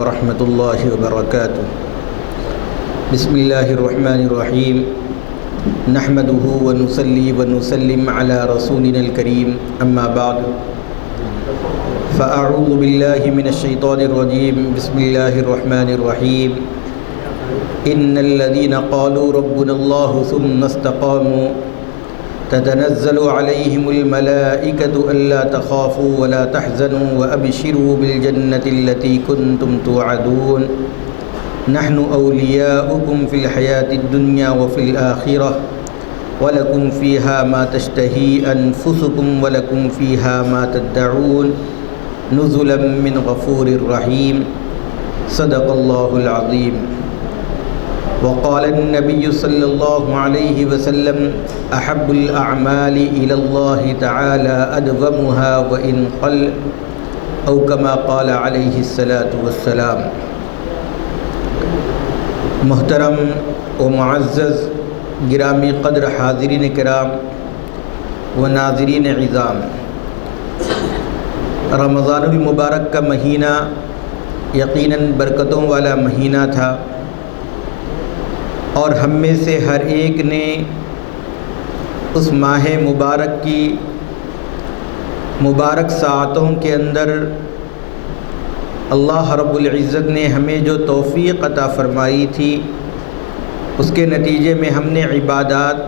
ورحمۃ اللہ وبرکاتہ۔ بسم اللہ الرحمن الرحیم، نحمدہ ونصلی ونسلم علی رسولنا الکریم، اما بعد فاعوذ باللہ من الشیطان الرجیم، بسم اللہ الرحمن الرحیم۔ ان الذین قالوا ربنا اللہ ثم استقاموا تتنزل علیہم الملائکۃ الا تخافوا ولا تحزنوا وابشروا بالجنۃ التی کنتم توعدون نحن اولیاؤکم فی الحیاۃ الدنیا وفی الآخرہ ولکم فیہا ما تشتہی انفسکم ولکم فیہا ما تدعون نزلا من غفور رحیم، صدق اللہ العظیم۔ وقال النبی صلی اللہ علیہ وسلم احب الاعمال الی اللہ تعالی ادومها وان قل، او کما قال علیہ الصلاۃ والسلام۔ محترم و معزز گرامی قدر حاضرین کرام و ناظرین عظام، رمضان المبارک کا مہینہ یقیناً برکتوں والا مہینہ تھا، اور ہم میں سے ہر ایک نے اس ماہ مبارک کی مبارک ساعتوں کے اندر اللہ رب العزت نے ہمیں جو توفیق عطا فرمائی تھی، اس کے نتیجے میں ہم نے عبادات،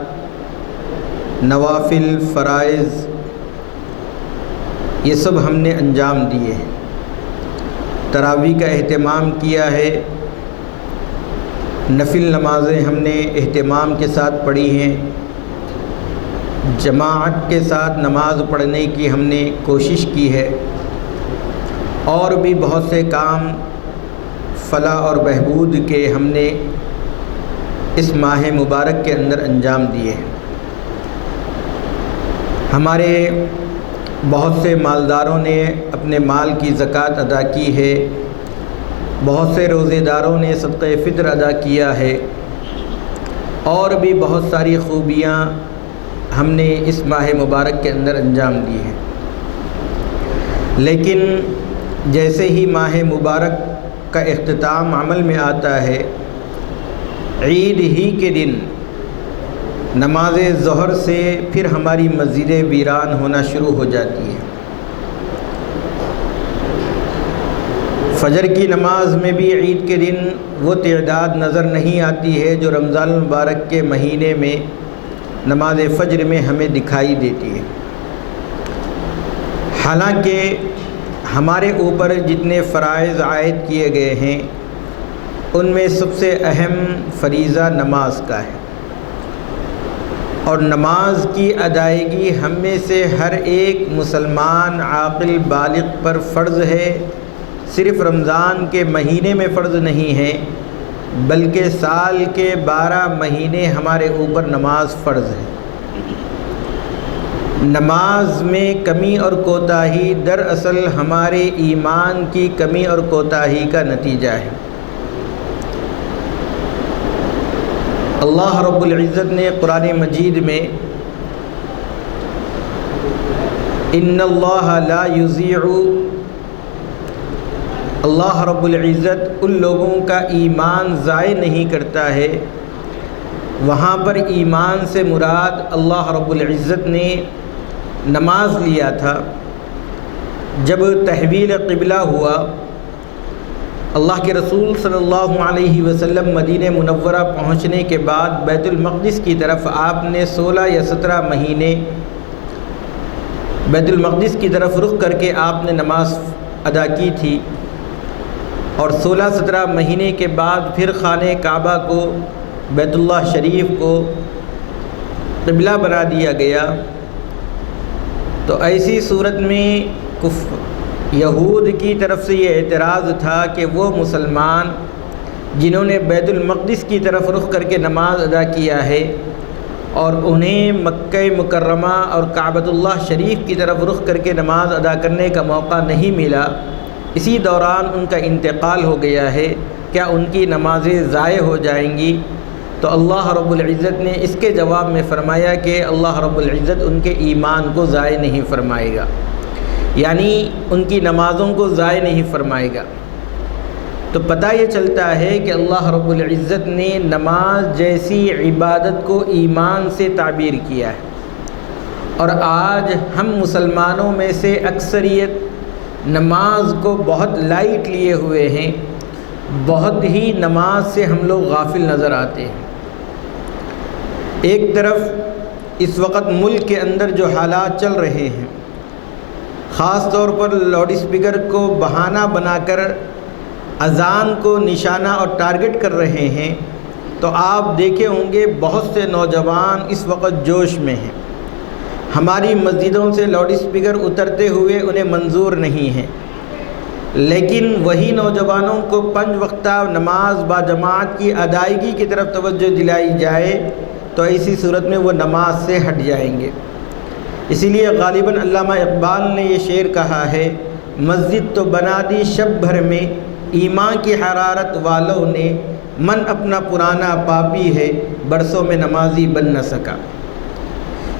نوافل، فرائض، یہ سب ہم نے انجام دیے۔ تراویح کا اہتمام کیا ہے، نفل نمازیں ہم نے اہتمام کے ساتھ پڑھی ہیں، جماعت کے ساتھ نماز پڑھنے کی ہم نے کوشش کی ہے، اور بھی بہت سے کام فلاح اور بہبود کے ہم نے اس ماہ مبارک کے اندر انجام دیے۔ ہمارے بہت سے مالداروں نے اپنے مال کی زکوٰۃ ادا کی ہے، بہت سے روزے داروں نے صدقہ فطر ادا کیا ہے، اور بھی بہت ساری خوبیاں ہم نے اس ماہ مبارک کے اندر انجام دی ہیں۔ لیکن جیسے ہی ماہ مبارک کا اختتام عمل میں آتا ہے، عید ہی کے دن نماز ظہر سے پھر ہماری مسجدیں ویران ہونا شروع ہو جاتی ہیں۔ فجر کی نماز میں بھی عید کے دن وہ تعداد نظر نہیں آتی ہے جو رمضان المبارک کے مہینے میں نماز فجر میں ہمیں دکھائی دیتی ہے۔ حالانکہ ہمارے اوپر جتنے فرائض عائد کیے گئے ہیں، ان میں سب سے اہم فریضہ نماز کا ہے، اور نماز کی ادائیگی ہم میں سے ہر ایک مسلمان عاقل بالغ پر فرض ہے۔ صرف رمضان کے مہینے میں فرض نہیں ہے، بلکہ سال کے 12 مہینے ہمارے اوپر نماز فرض ہے۔ نماز میں کمی اور کوتاہی دراصل ہمارے ایمان کی کمی اور کوتاہی کا نتیجہ ہے۔ اللہ رب العزت نے قرآن مجید میں ان اللہ لا یضیع، اللہ رب العزت ان لوگوں کا ایمان ضائع نہیں کرتا ہے۔ وہاں پر ایمان سے مراد اللہ رب العزت نے نماز لیا تھا۔ جب تحویل قبلہ ہوا، اللہ کے رسول صلی اللہ علیہ وسلم مدینہ منورہ پہنچنے کے بعد بیت المقدس کی طرف آپ نے 16 یا 17 مہینے بیت المقدس کی طرف رخ کر کے آپ نے نماز ادا کی تھی، اور 16-17 مہینے کے بعد پھر خانہ کعبہ کو، بیت اللہ شریف کو قبلہ بنا دیا گیا۔ تو ایسی صورت میں یہود کی طرف سے یہ اعتراض تھا کہ وہ مسلمان جنہوں نے بیت المقدس کی طرف رخ کر کے نماز ادا کیا ہے، اور انہیں مکہ مکرمہ اور کعبۃ اللہ شریف کی طرف رخ کر کے نماز ادا کرنے کا موقع نہیں ملا، اسی دوران ان کا انتقال ہو گیا ہے، کیا ان کی نمازیں ضائع ہو جائیں گی؟ تو اللہ رب العزت نے اس کے جواب میں فرمایا کہ اللہ رب العزت ان کے ایمان کو ضائع نہیں فرمائے گا، یعنی ان کی نمازوں کو ضائع نہیں فرمائے گا۔ تو پتہ یہ چلتا ہے کہ اللہ رب العزت نے نماز جیسی عبادت کو ایمان سے تعبیر کیا ہے، اور آج ہم مسلمانوں میں سے اکثریت نماز کو بہت لائٹ لیے ہوئے ہیں، بہت ہی نماز سے ہم لوگ غافل نظر آتے ہیں۔ ایک طرف اس وقت ملک کے اندر جو حالات چل رہے ہیں، خاص طور پر لاؤڈ اسپیکر کو بہانہ بنا کر اذان کو نشانہ اور ٹارگٹ کر رہے ہیں، تو آپ دیکھے ہوں گے بہت سے نوجوان اس وقت جوش میں ہیں۔ ہماری مسجدوں سے لاؤڈ اسپیکر اترتے ہوئے انہیں منظور نہیں ہے، لیکن وہی نوجوانوں کو 5 وقتہ نماز باجماعت کی ادائیگی کی طرف توجہ دلائی جائے تو ایسی صورت میں وہ نماز سے ہٹ جائیں گے۔ اسی لیے غالباً علامہ اقبال نے یہ شعر کہا ہے، مسجد تو بنا دی شب بھر میں ایمان کی حرارت والوں نے، من اپنا پرانا پاپی ہے برسوں میں نمازی بن نہ سکا۔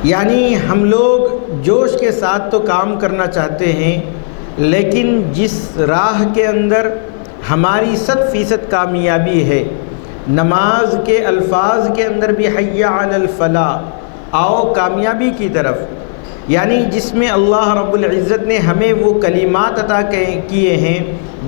یعنی ہم لوگ جوش کے ساتھ تو کام کرنا چاہتے ہیں، لیکن جس راہ کے اندر ہماری 100% کامیابی ہے، نماز کے الفاظ کے اندر بھی حی علی الفلاح، آؤ کامیابی کی طرف، یعنی جس میں اللہ رب العزت نے ہمیں وہ کلمات عطا کیے ہیں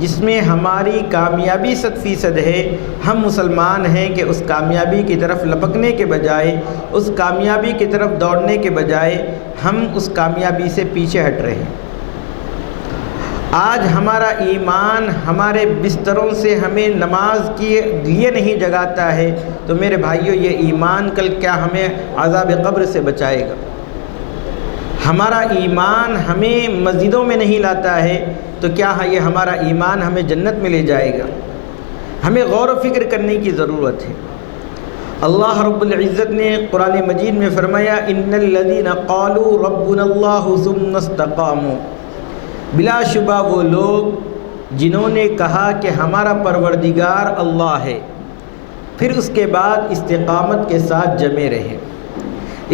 جس میں ہماری کامیابی 100% ہے، ہم مسلمان ہیں کہ اس کامیابی کی طرف لپکنے کے بجائے، اس کامیابی کی طرف دوڑنے کے بجائے ہم اس کامیابی سے پیچھے ہٹ رہے ہیں۔ آج ہمارا ایمان ہمارے بستروں سے ہمیں نماز کے لیے نہیں جگاتا ہے، تو میرے بھائیوں یہ ایمان کل کیا ہمیں عذاب قبر سے بچائے گا؟ ہمارا ایمان ہمیں مسجدوں میں نہیں لاتا ہے تو کیا یہ ہمارا ایمان ہمیں جنت میں لے جائے گا؟ ہمیں غور و فکر کرنے کی ضرورت ہے۔ اللہ رب العزت نے قرآن مجید میں فرمایا، ان الذین قالوا ربنا اللہ ثم استقاموا، بلا شبہ وہ لوگ جنہوں نے کہا کہ ہمارا پروردگار اللہ ہے، پھر اس کے بعد استقامت کے ساتھ جمے رہے۔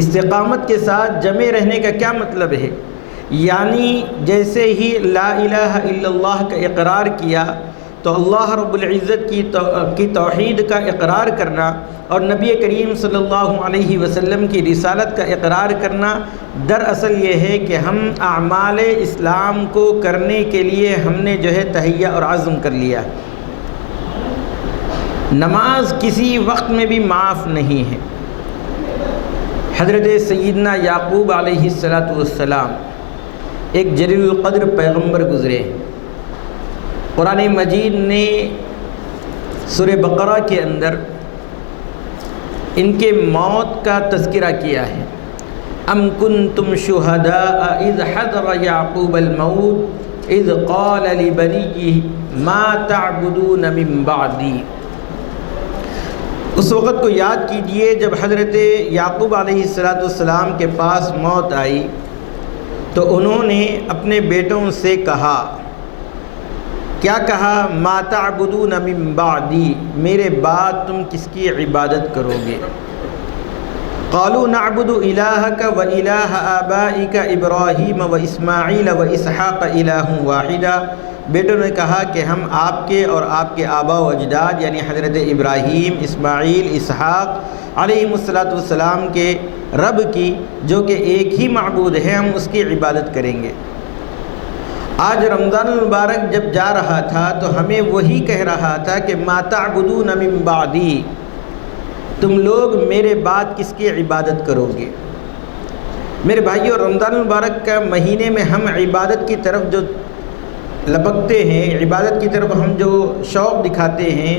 استقامت کے ساتھ جمے رہنے کا کیا مطلب ہے؟ یعنی جیسے ہی لا الہ الا اللہ کا اقرار کیا تو اللہ رب العزت کی توحید کا اقرار کرنا اور نبی کریم صلی اللہ علیہ وسلم کی رسالت کا اقرار کرنا، دراصل یہ ہے کہ ہم اعمال اسلام کو کرنے کے لیے ہم نے جو ہے تہیہ اور عزم کر لیا۔ نماز کسی وقت میں بھی معاف نہیں ہے۔ حضرت سیدنا یعقوب علیہ السلام ایک جلیل القدر پیغمبر گزرے۔ قرآن مجید نے سورہ بقرہ کے اندر ان کے موت کا تذکرہ کیا ہے۔ ام کنتم شہداء اذ حضر یعقوب الموت اذ قال لبنیہ ما تعبدون من بعدی۔ اس وقت کو یاد کیجئے جب حضرت یعقوب علیہ السلام کے پاس موت آئی تو انہوں نے اپنے بیٹوں سے کہا، کیا کہا؟ ما تعبدون من بعدی، میرے بعد تم کس کی عبادت کرو گے؟ قالوا نعبد الہک و الہ آبائک ابراہیم و اسماعیل و اسحاق الہ واحدا۔ بیٹوں نے کہا کہ ہم آپ کے اور آپ کے آبا و اجداد یعنی حضرت ابراہیم، اسماعیل، اسحاق علیہ السلام کے رب کی، جو کہ ایک ہی معبود ہے، ہم اس کی عبادت کریں گے۔ آج رمضان المبارک جب جا رہا تھا تو ہمیں وہی کہہ رہا تھا کہ ما تعبدون من بعدی، تم لوگ میرے بعد کس کی عبادت کرو گے؟ میرے بھائیوں، رمضان المبارک کا مہینے میں ہم عبادت کی طرف جو لپکتے ہیں، عبادت کی طرف ہم جو شوق دکھاتے ہیں،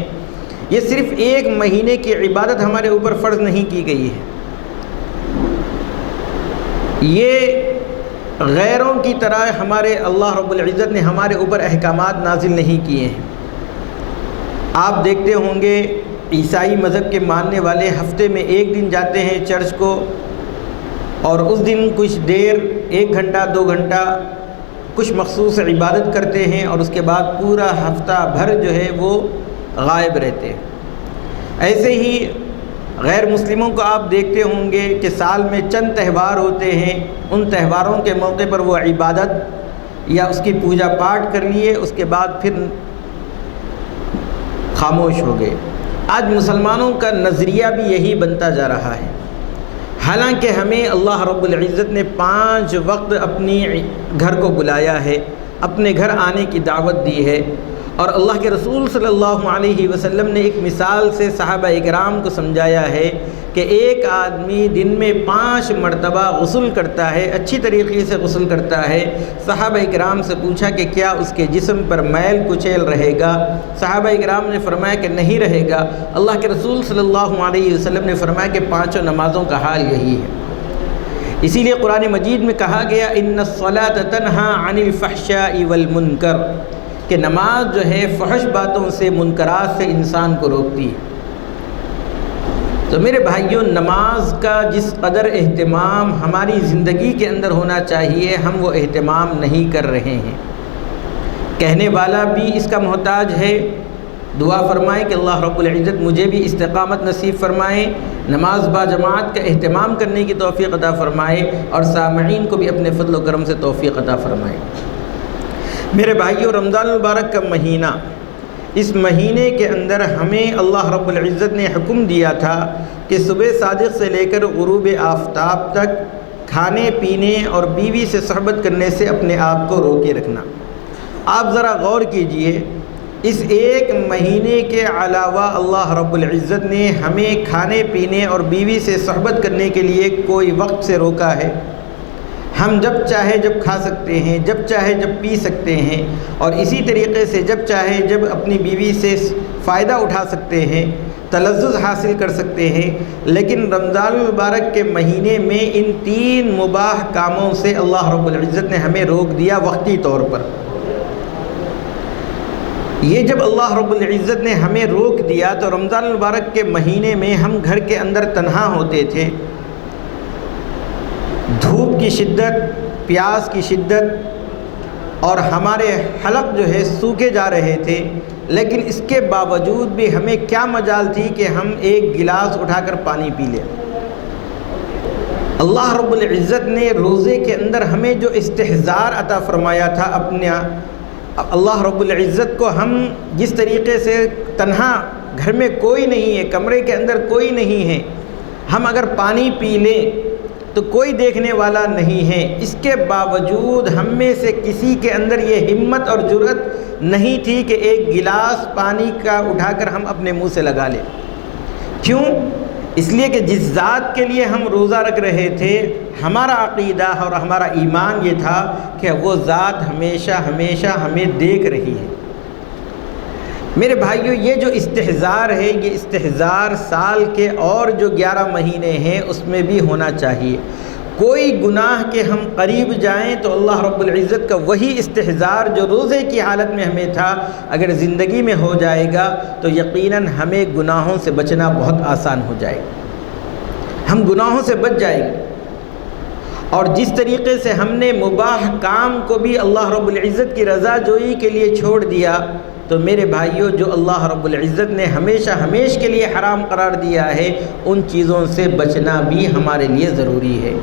یہ صرف ایک مہینے کی عبادت ہمارے اوپر فرض نہیں کی گئی ہے، یہ غیروں کی طرح ہمارے اللہ رب العزت نے ہمارے اوپر احکامات نازل نہیں کیے ہیں۔ آپ دیکھتے ہوں گے عیسائی مذہب کے ماننے والے ہفتے میں ایک دن جاتے ہیں چرچ کو، اور اس دن کچھ دیر 1 گھنٹہ 2 گھنٹہ کچھ مخصوص عبادت کرتے ہیں، اور اس کے بعد پورا ہفتہ بھر جو ہے وہ غائب رہتے ہیں۔ ایسے ہی غیر مسلموں کو آپ دیکھتے ہوں گے کہ سال میں چند تہوار ہوتے ہیں، ان تہواروں کے موقع پر وہ عبادت یا اس کی پوجا پاٹ کر لیے، اس کے بعد پھر خاموش ہو گئے۔ آج مسلمانوں کا نظریہ بھی یہی بنتا جا رہا ہے، حالانکہ ہمیں اللہ رب العزت نے 5 وقت اپنی گھر کو بلایا ہے، اپنے گھر آنے کی دعوت دی ہے، اور اللہ کے رسول صلی اللہ علیہ وسلم نے ایک مثال سے صحابہ اکرام کو سمجھایا ہے کہ ایک آدمی دن میں 5 مرتبہ غسل کرتا ہے، اچھی طریقے سے غسل کرتا ہے۔ صحابہ اکرام سے پوچھا کہ کیا اس کے جسم پر میل کچیل رہے گا؟ صحابہ اکرام نے فرمایا کہ نہیں رہے گا۔ اللہ کے رسول صلی اللہ علیہ وسلم نے فرمایا کہ 5 نمازوں کا حال یہی ہے۔ اسی لیے قرآن مجید میں کہا گیا ان الصلاۃ تنہی عن الفحشاء والمنکر، کہ نماز جو ہے فحش باتوں سے، منکرات سے انسان کو روکتی ہے۔ تو میرے بھائیوں، نماز کا جس قدر اہتمام ہماری زندگی کے اندر ہونا چاہیے، ہم وہ اہتمام نہیں کر رہے ہیں۔ کہنے والا بھی اس کا محتاج ہے۔ دعا فرمائیں کہ اللہ رب العزت مجھے بھی استقامت نصیب فرمائے، نماز با جماعت کا اہتمام کرنے کی توفیق عطا فرمائے، اور سامعین کو بھی اپنے فضل و کرم سے توفیق عطا فرمائے۔ میرے بھائیوں، رمضان المبارک کا مہینہ، اس مہینے کے اندر ہمیں اللہ رب العزت نے حکم دیا تھا کہ صبح صادق سے لے کر غروب آفتاب تک کھانے پینے اور بیوی سے صحبت کرنے سے اپنے آپ کو روکے رکھنا۔ آپ ذرا غور کیجئے، اس ایک مہینے کے علاوہ اللہ رب العزت نے ہمیں کھانے پینے اور بیوی سے صحبت کرنے کے لیے کوئی وقت سے روکا ہے؟ ہم جب چاہے جب کھا سکتے ہیں، جب چاہے جب پی سکتے ہیں، اور اسی طریقے سے جب چاہے جب اپنی بیوی سے فائدہ اٹھا سکتے ہیں، تلذذ حاصل کر سکتے ہیں۔ لیکن رمضان المبارک کے مہینے میں ان 3 مباح کاموں سے اللہ رب العزت نے ہمیں روک دیا وقتی طور پر۔ یہ جب اللہ رب العزت نے ہمیں روک دیا تو رمضان المبارک کے مہینے میں ہم گھر کے اندر تنہا ہوتے تھے، دھوپ کی شدت، پیاس کی شدت، اور ہمارے حلق جو ہے سوکھے جا رہے تھے، لیکن اس کے باوجود بھی ہمیں کیا مجال تھی کہ ہم ایک گلاس اٹھا کر پانی پی لیں۔ اللہ رب العزت نے روزے کے اندر ہمیں جو استحضار عطا فرمایا تھا، اللہ رب العزت کو ہم جس طریقے سے تنہا، گھر میں کوئی نہیں ہے، کمرے کے اندر کوئی نہیں ہے، ہم اگر پانی پی لیں تو کوئی دیکھنے والا نہیں ہے، اس کے باوجود ہم میں سے کسی کے اندر یہ ہمت اور جرأت نہیں تھی کہ ایک گلاس پانی کا اٹھا کر ہم اپنے منہ سے لگا لیں۔ کیوں؟ اس لیے کہ جس ذات کے لیے ہم روزہ رکھ رہے تھے، ہمارا عقیدہ اور ہمارا ایمان یہ تھا کہ وہ ذات ہمیشہ ہمیشہ ہمیں دیکھ رہی ہے۔ میرے بھائیوں، یہ جو استحضار ہے، یہ استحضار سال کے اور جو 11 مہینے ہیں اس میں بھی ہونا چاہیے۔ کوئی گناہ کے ہم قریب جائیں تو اللہ رب العزت کا وہی استحضار جو روزے کی حالت میں ہمیں تھا، اگر زندگی میں ہو جائے گا تو یقیناً ہمیں گناہوں سے بچنا بہت آسان ہو جائے گا، ہم گناہوں سے بچ جائیں گے۔ اور جس طریقے سے ہم نے مباح کام کو بھی اللہ رب العزت کی رضا جوئی کے لیے چھوڑ دیا، تو میرے بھائیوں، جو اللہ رب العزت نے ہمیشہ ہمیش کے لیے حرام قرار دیا ہے، ان چیزوں سے بچنا بھی ہمارے لیے ضروری ہے۔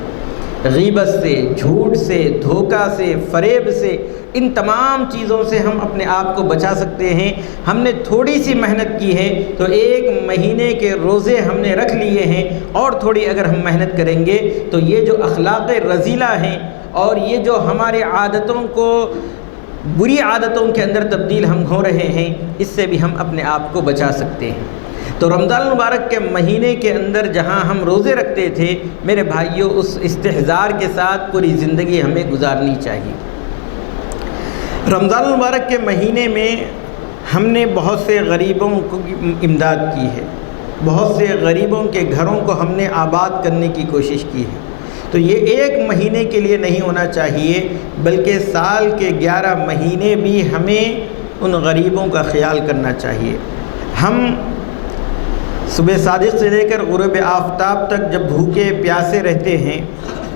غیبت سے، جھوٹ سے، دھوکہ سے، فریب سے، ان تمام چیزوں سے ہم اپنے آپ کو بچا سکتے ہیں۔ ہم نے تھوڑی سی محنت کی ہے تو 1 مہینے کے روزے ہم نے رکھ لیے ہیں، اور تھوڑی اگر ہم محنت کریں گے تو یہ جو اخلاق رذیلہ ہیں اور یہ جو ہمارے عادتوں کو بری عادتوں کے اندر تبدیل ہم ہو رہے ہیں، اس سے بھی ہم اپنے آپ کو بچا سکتے ہیں۔ تو رمضان المبارک کے مہینے کے اندر جہاں ہم روزے رکھتے تھے، میرے بھائیوں، اس استحضار کے ساتھ پوری زندگی ہمیں گزارنی چاہیے۔ رمضان المبارک کے مہینے میں ہم نے بہت سے غریبوں کو امداد کی ہے، بہت سے غریبوں کے گھروں کو ہم نے آباد کرنے کی کوشش کی ہے۔ تو یہ 1 مہینے کے لیے نہیں ہونا چاہیے، بلکہ سال کے 11 مہینے بھی ہمیں ان غریبوں کا خیال کرنا چاہیے۔ ہم صبح صادق سے لے کر غروب آفتاب تک جب بھوکے پیاسے رہتے ہیں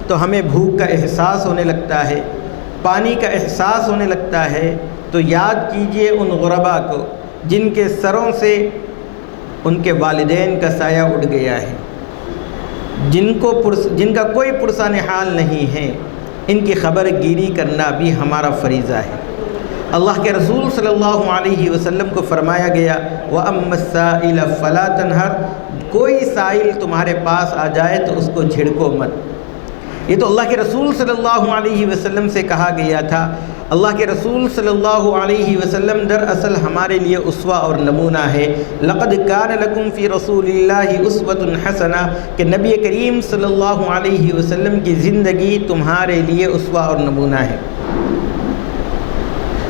تو ہمیں بھوک کا احساس ہونے لگتا ہے، پانی کا احساس ہونے لگتا ہے، تو یاد کیجئے ان غربا کو جن کے سروں سے ان کے والدین کا سایہ اٹھ گیا ہے، جن کا کوئی پرسان حال نہیں ہے، ان کی خبر گیری کرنا بھی ہمارا فریضہ ہے۔ اللہ کے رسول صلی اللہ علیہ وسلم کو فرمایا گیا وَأَمَّا السَّائِلَ فَلَا تَنْهَرْ، کوئی سائل تمہارے پاس آ جائے تو اس کو جھڑکو مت۔ یہ تو اللہ کے رسول صلی اللہ علیہ وسلم سے کہا گیا تھا۔ اللہ کے رسول صلی اللہ علیہ وسلم دراصل ہمارے لیے اسوہ اور نمونہ ہے۔ لقد کان لکم فی رسول اللہ اسوۃ حسنہ، کہ نبی کریم صلی اللہ علیہ وسلم کی زندگی تمہارے لیے اسوہ اور نمونہ ہے۔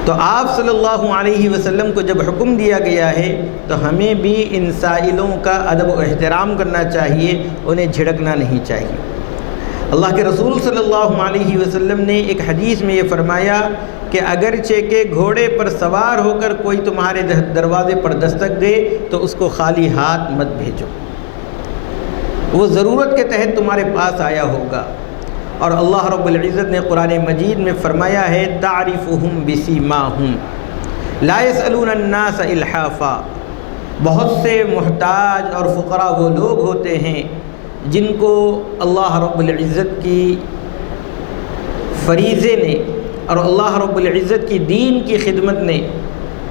تو آپ صلی اللہ علیہ وسلم کو جب حکم دیا گیا ہے تو ہمیں بھی ان سائلوں کا ادب و احترام کرنا چاہیے، انہیں جھڑکنا نہیں چاہیے۔ اللہ کے رسول صلی اللہ علیہ وسلم نے ایک حدیث میں یہ فرمایا کہ اگرچہ کہ گھوڑے پر سوار ہو کر کوئی تمہارے دروازے پر دستک دے تو اس کو خالی ہاتھ مت بھیجو، وہ ضرورت کے تحت تمہارے پاس آیا ہوگا۔ اور اللہ رب العزت نے قرآن مجید میں فرمایا ہے تعرفہم بسیماہم لا یسألون الناس الحافا، بہت سے محتاج اور فقراء وہ لوگ ہوتے ہیں جن کو اللہ رب العزت کی فریضے نے اور اللہ رب العزت کی دین کی خدمت نے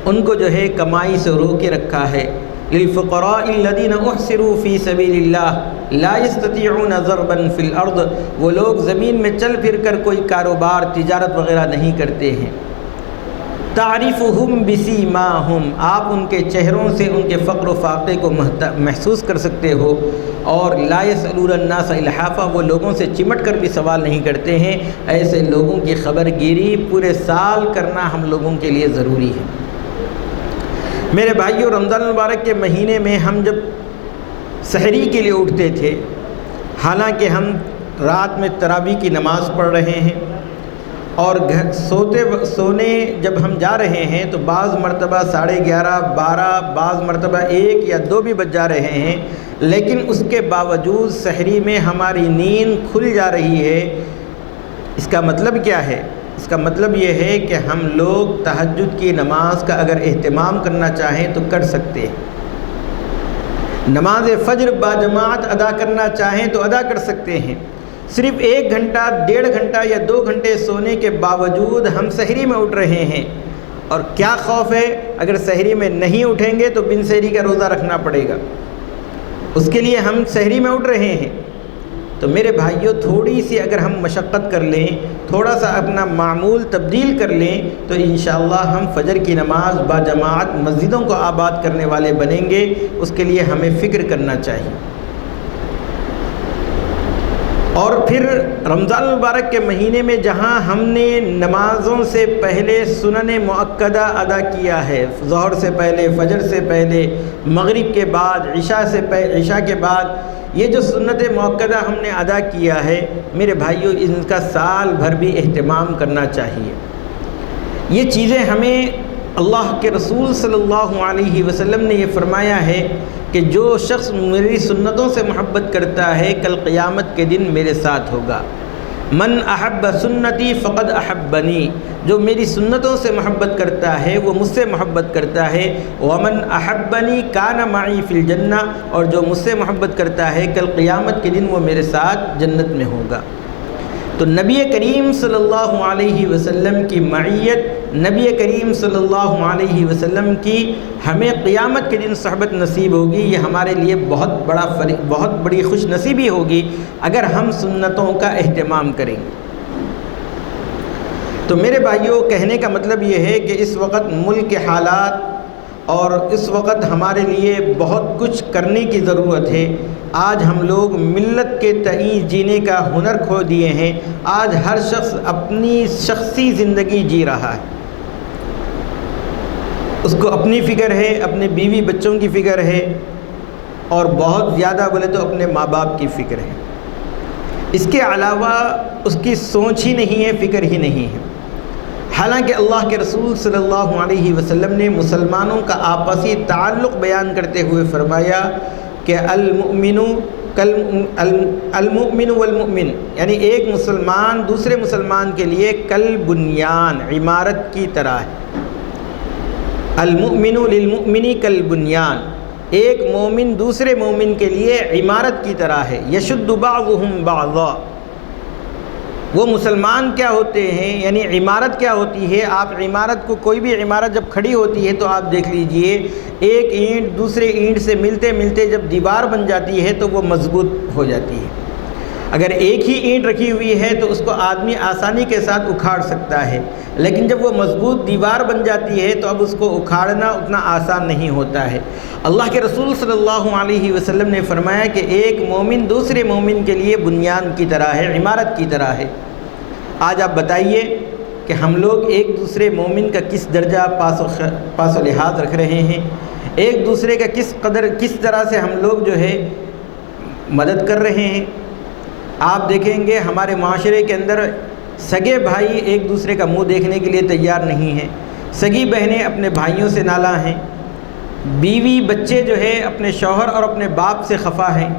ان کو جو ہے کمائی سے روکے رکھا ہے۔ للفقراء الذین احصروا فی سبیل اللہ لا یستطیعون ضربا فی الارض، وہ لوگ زمین میں چل پھر کر کوئی کاروبار تجارت وغیرہ نہیں کرتے ہیں۔ تعرفہم بسیماہم، آپ ان کے چہروں سے ان کے فقر و فاقے کو محسوس کر سکتے ہو۔ اور لا یسألون الناس الحافا، وہ لوگوں سے چمٹ کر بھی سوال نہیں کرتے ہیں۔ ایسے لوگوں کی خبر گیری پورے سال کرنا ہم لوگوں کے لیے ضروری ہے۔ میرے بھائیوں، رمضان المبارک کے مہینے میں ہم جب سحری کے لیے اٹھتے تھے، حالانکہ ہم رات میں تراویح کی نماز پڑھ رہے ہیں اور سونے جب ہم جا رہے ہیں تو بعض مرتبہ 11:30 12، بعض مرتبہ 1 یا 2 بھی بج جا رہے ہیں، لیکن اس کے باوجود سحری میں ہماری نیند کھل جا رہی ہے۔ اس کا مطلب کیا ہے؟ اس کا مطلب یہ ہے کہ ہم لوگ تہجد کی نماز کا اگر اہتمام کرنا چاہیں تو کر سکتے ہیں، نماز فجر باجماعت ادا کرنا چاہیں تو ادا کر سکتے ہیں۔ صرف 1 گھنٹہ 1.5 گھنٹہ یا 2 گھنٹے سونے کے باوجود ہم سحری میں اٹھ رہے ہیں، اور کیا خوف ہے اگر سحری میں نہیں اٹھیں گے تو بن سحری کا روزہ رکھنا پڑے گا، اس کے لیے ہم سحری میں اٹھ رہے ہیں۔ تو میرے بھائیوں، تھوڑی سی اگر ہم مشقت کر لیں، تھوڑا سا اپنا معمول تبدیل کر لیں تو انشاءاللہ ہم فجر کی نماز باجماعت مسجدوں کو آباد کرنے والے بنیں گے۔ اس کے لیے ہمیں فکر کرنا چاہیے۔ اور پھر رمضان المبارک کے مہینے میں جہاں ہم نے نمازوں سے پہلے سنن مؤکدہ ادا کیا ہے، ظہر سے پہلے، فجر سے پہلے، مغرب کے بعد، عشاء کے بعد، یہ جو سنت مؤکدہ ہم نے ادا کیا ہے، میرے بھائیوں، ان کا سال بھر بھی اہتمام کرنا چاہیے۔ یہ چیزیں ہمیں اللہ کے رسول صلی اللہ علیہ وسلم نے یہ فرمایا ہے کہ جو شخص میری سنتوں سے محبت کرتا ہے کل قیامت کے دن میرے ساتھ ہوگا۔ من احب سنتی فقد احبنی، جو میری سنتوں سے محبت کرتا ہے وہ مجھ سے محبت کرتا ہے۔ ومن احبنی کان معی فی الجنہ، اور جو مجھ سے محبت کرتا ہے کل قیامت کے دن وہ میرے ساتھ جنت میں ہوگا۔ تو نبی کریم صلی اللہ علیہ وسلم کی معیت، نبی کریم صلی اللہ علیہ وسلم کی ہمیں قیامت کے دن صحبت نصیب ہوگی، یہ ہمارے لیے بہت بڑی خوش نصیبی ہوگی اگر ہم سنتوں کا اہتمام کریں گے۔ تو میرے بھائیوں، کہنے کا مطلب یہ ہے کہ اس وقت ملک کے حالات اور اس وقت ہمارے لیے بہت کچھ کرنے کی ضرورت ہے۔ آج ہم لوگ ملت کے تئیں جینے کا ہنر کھو دیے ہیں۔ آج ہر شخص اپنی شخصی زندگی جی رہا ہے، اس کو اپنی فکر ہے، اپنے بیوی بچوں کی فکر ہے، اور بہت زیادہ بولے تو اپنے ماں باپ کی فکر ہے۔ اس کے علاوہ اس کی سوچ ہی نہیں ہے، فکر ہی نہیں ہے۔ حالانکہ اللہ کے رسول صلی اللہ علیہ وسلم نے مسلمانوں کا آپسی تعلق بیان کرتے ہوئے فرمایا کہ المؤمن والمؤمن، یعنی ایک مسلمان دوسرے مسلمان کے لیے کل بنیان، عمارت کی طرح ہے۔ المؤمن للمؤمن کل بنیان، ایک مومن دوسرے مومن کے لیے عمارت کی طرح ہے۔ یشد بعضهم بعضا، وہ مسلمان کیا ہوتے ہیں، یعنی عمارت کیا ہوتی ہے۔ آپ عمارت کو، کوئی بھی عمارت جب کھڑی ہوتی ہے تو آپ دیکھ لیجئے ایک اینٹ دوسرے اینٹ سے ملتے ملتے جب دیوار بن جاتی ہے تو وہ مضبوط ہو جاتی ہے۔ اگر ایک ہی اینٹ رکھی ہوئی ہے تو اس کو آدمی آسانی کے ساتھ اکھاڑ سکتا ہے، لیکن جب وہ مضبوط دیوار بن جاتی ہے تو اب اس کو اکھاڑنا اتنا آسان نہیں ہوتا ہے۔ اللہ کے رسول صلی اللہ علیہ وسلم نے فرمایا کہ ایک مومن دوسرے مومن کے لیے بنیاد کی طرح ہے، عمارت کی طرح ہے۔ آج آپ بتائیے کہ ہم لوگ ایک دوسرے مومن کا کس درجہ پاس و لحاظ رکھ رہے ہیں، ایک دوسرے کا کس طرح سے ہم لوگ جو ہے مدد کر رہے ہیں۔ آپ دیکھیں گے ہمارے معاشرے کے اندر سگے بھائی ایک دوسرے کا منہ دیکھنے کے لیے تیار نہیں ہیں، سگی بہنیں اپنے بھائیوں سے نالاں ہیں، بیوی بچے جو ہے اپنے شوہر اور اپنے باپ سے خفا ہیں۔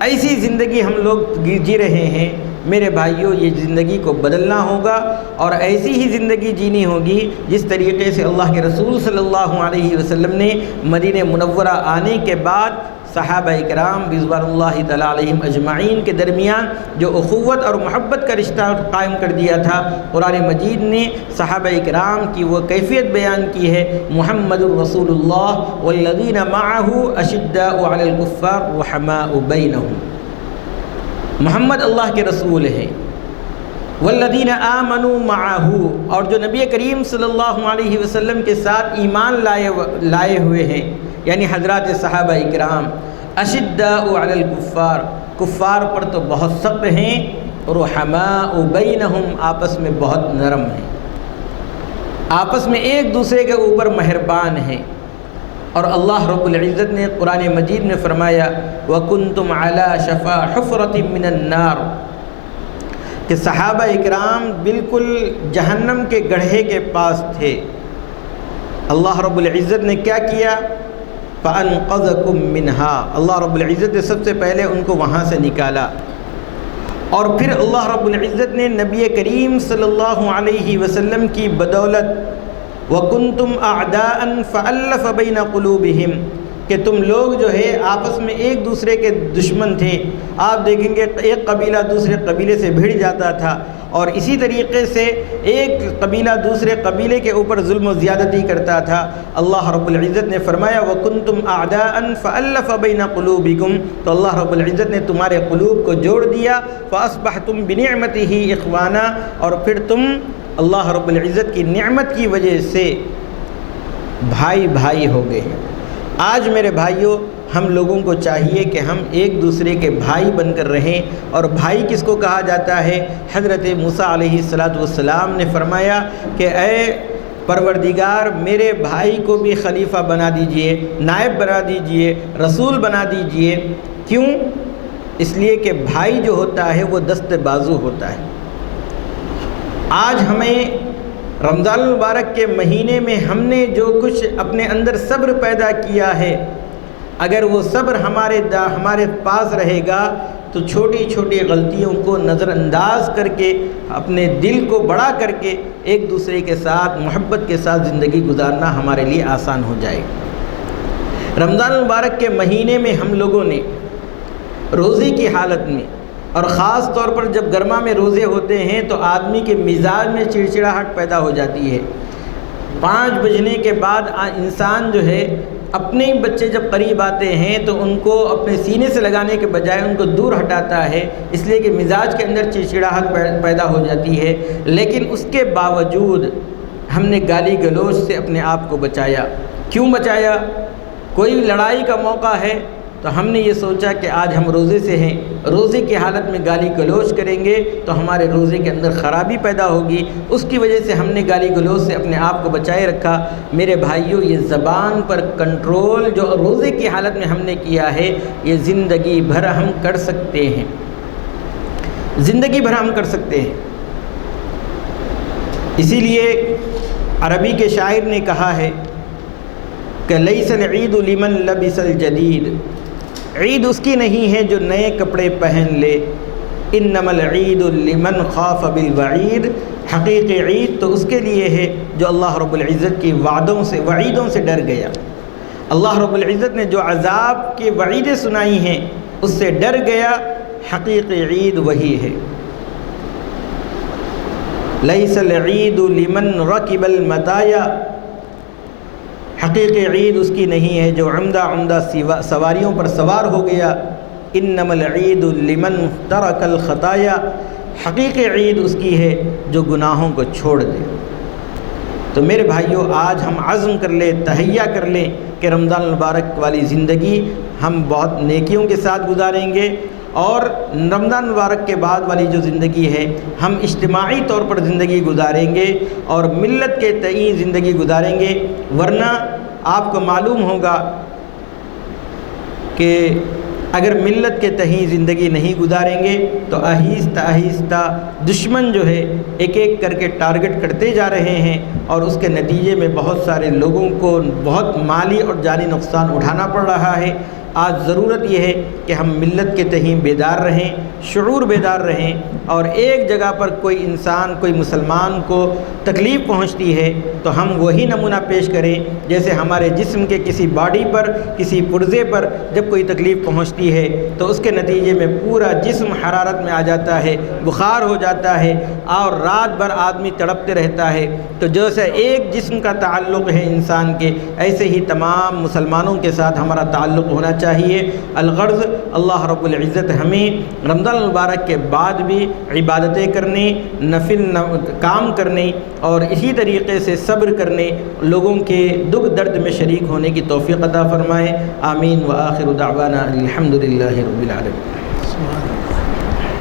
ایسی زندگی ہم لوگ جی رہے ہیں۔ میرے بھائیوں، یہ زندگی کو بدلنا ہوگا اور ایسی ہی زندگی جینی ہوگی جس طریقے سے اللہ کے رسول صلی اللہ علیہ وسلم نے مدینہ منورہ آنے کے بعد صحابہ اکرام رضوان اللہ تعالیٰ علیہم اجمعین کے درمیان جو اخوت اور محبت کا رشتہ قائم کر دیا تھا، قرآن مجید نے صحابہ اکرام کی وہ کیفیت بیان کی ہے۔ محمد الرسول اللہ والذین معہ اشداء علی الکفار رحماء بینہم۔ محمد اللہ کے رسول ہیں، والذین آمنوا معہ، اور جو نبی کریم صلی اللہ علیہ وسلم کے ساتھ ایمان لائے ہوئے ہیں، یعنی حضرات صحابہ اکرام، اشداء علی الکفار، کفار پر تو بہت سخت ہیں، رحماء بینہم، آپس میں بہت نرم ہیں، آپس میں ایک دوسرے کے اوپر مہربان ہیں۔ اور اللہ رب العزت نے قرآن مجید میں فرمایا وَكُنْتُمْ عَلَى شَفَا حُفْرَةٍ مِّنَ النَّارِ، کہ صحابہ اکرام بالکل جہنم کے گڑھے کے پاس تھے۔ اللہ رب العزت نے کیا کیا؟ فَأَنْقَذَكُم مِّنْهَا، اللہ رب العزت نے سب سے پہلے ان کو وہاں سے نکالا، اور پھر اللہ رب العزت نے نبی کریم صلی اللہ علیہ وسلم کی بدولت وَكُنْتُمْ أَعْدَاءً فَأَلَّفَ بَيْنَ قُلُوبِهِمْ، کہ تم لوگ جو ہے آپس میں ایک دوسرے کے دشمن تھے۔ آپ دیکھیں گے ایک قبیلہ دوسرے قبیلے سے بھڑ جاتا تھا، اور اسی طریقے سے ایک قبیلہ دوسرے قبیلے کے اوپر ظلم و زیادتی کرتا تھا۔ اللہ رب العزت نے فرمایا وَكُنْتُمْ أَعْدَاءً فَأَلَّفَ بَيْنَ قُلُوبِكُمْ، تو اللہ رب العزت نے تمہارے قلوب کو جوڑ دیا، فَأَصْبَحْتُمْ بِنِعْمَتِهِ إِخْوَانًا، اور پھر تم اللہ رب العزت کی نعمت کی وجہ سے بھائی بھائی ہو گئے ہیں۔ آج میرے بھائیوں، ہم لوگوں کو چاہیے کہ ہم ایک دوسرے کے بھائی بن کر رہیں۔ اور بھائی کس کو کہا جاتا ہے؟ حضرت موسیٰ علیہ السلام نے فرمایا کہ اے پروردگار، میرے بھائی کو بھی خلیفہ بنا دیجئے، نائب بنا دیجئے، رسول بنا دیجئے۔ کیوں؟ اس لیے کہ بھائی جو ہوتا ہے وہ دست بازو ہوتا ہے۔ آج ہمیں رمضان المبارک کے مہینے میں ہم نے جو کچھ اپنے اندر صبر پیدا کیا ہے، اگر وہ صبر ہمارے پاس رہے گا تو چھوٹی چھوٹی غلطیوں کو نظر انداز کر کے، اپنے دل کو بڑا کر کے ایک دوسرے کے ساتھ محبت کے ساتھ زندگی گزارنا ہمارے لیے آسان ہو جائے گا۔ رمضان المبارک کے مہینے میں ہم لوگوں نے روزے کی حالت میں، اور خاص طور پر جب گرما میں روزے ہوتے ہیں تو آدمی کے مزاج میں چڑچڑاہٹ پیدا ہو جاتی ہے۔ 5 بجنے کے بعد انسان جو ہے اپنے بچے جب قریب آتے ہیں تو ان کو اپنے سینے سے لگانے کے بجائے ان کو دور ہٹاتا ہے، اس لیے کہ مزاج کے اندر چڑچڑاہٹ پیدا ہو جاتی ہے۔ لیکن اس کے باوجود ہم نے گالی گلوچ سے اپنے آپ کو بچایا۔ کیوں بچایا؟ کوئی لڑائی کا موقع ہے تو ہم نے یہ سوچا کہ آج ہم روزے سے ہیں، روزے کی حالت میں گالی گلوچ کریں گے تو ہمارے روزے کے اندر خرابی پیدا ہوگی، اس کی وجہ سے ہم نے گالی گلوچ سے اپنے آپ کو بچائے رکھا۔ میرے بھائیوں، یہ زبان پر کنٹرول جو روزے کی حالت میں ہم نے کیا ہے، یہ زندگی بھر ہم کر سکتے ہیں، زندگی بھر ہم کر سکتے ہیں۔ اسی لیے عربی کے شاعر نے کہا ہے کہ لیس العید لمن لبس الجدید، عید اس کی نہیں ہے جو نئے کپڑے پہن لے، انما العید لمن خاف بالوعید، حقیقی عید تو اس کے لیے ہے جو اللہ رب العزت کی وعیدوں سے ڈر گیا۔ اللہ رب العزت نے جو عذاب کی وعیدیں سنائی ہیں اس سے ڈر گیا، حقیقی عید وہی ہے۔ لیس العید لمن رکب المطایا، حقیقی عید اس کی نہیں ہے جو عمدہ سواریوں پر سوار ہو گیا، انما العید لمن ترک الخطایا، حقیقی عید اس کی ہے جو گناہوں کو چھوڑ دے۔ تو میرے بھائیوں، آج ہم عزم کر لیں، تہیہ کر لیں کہ رمضان المبارک والی زندگی ہم بہت نیکیوں کے ساتھ گزاریں گے، اور رمضان مبارک کے بعد والی جو زندگی ہے ہم اجتماعی طور پر زندگی گزاریں گے اور ملت کے تئیں زندگی گزاریں گے۔ ورنہ آپ کو معلوم ہوگا کہ اگر ملت کے تئیں زندگی نہیں گزاریں گے تو آہستہ آہستہ دشمن جو ہے ایک ایک کر کے ٹارگٹ کرتے جا رہے ہیں، اور اس کے نتیجے میں بہت سارے لوگوں کو بہت مالی اور جانی نقصان اٹھانا پڑ رہا ہے۔ آج ضرورت یہ ہے کہ ہم ملت کے تئیں بیدار رہیں، شعور بیدار رہیں، اور ایک جگہ پر کوئی انسان، کوئی مسلمان کو تکلیف پہنچتی ہے تو ہم وہی نمونہ پیش کریں جیسے ہمارے جسم کے کسی باڈی پر، کسی پرزے پر جب کوئی تکلیف پہنچتی ہے تو اس کے نتیجے میں پورا جسم حرارت میں آ جاتا ہے، بخار ہو جاتا ہے، اور رات بھر آدمی تڑپتے رہتا ہے۔ تو جیسے ایک جسم کا تعلق ہے انسان کے، ایسے ہی تمام مسلمانوں کے ساتھ ہمارا تعلق ہونا چاہیے۔ الغرض، اللہ رب العزت ہمیں رمضان المبارک کے بعد بھی عبادتیں کرنے، نفل کام کرنے، اور اسی طریقے سے صبر کرنے، لوگوں کے دکھ درد میں شریک ہونے کی توفیق عطا فرمائے۔ آمین۔ وآخر دعوانا الحمد للہ رب العالمین۔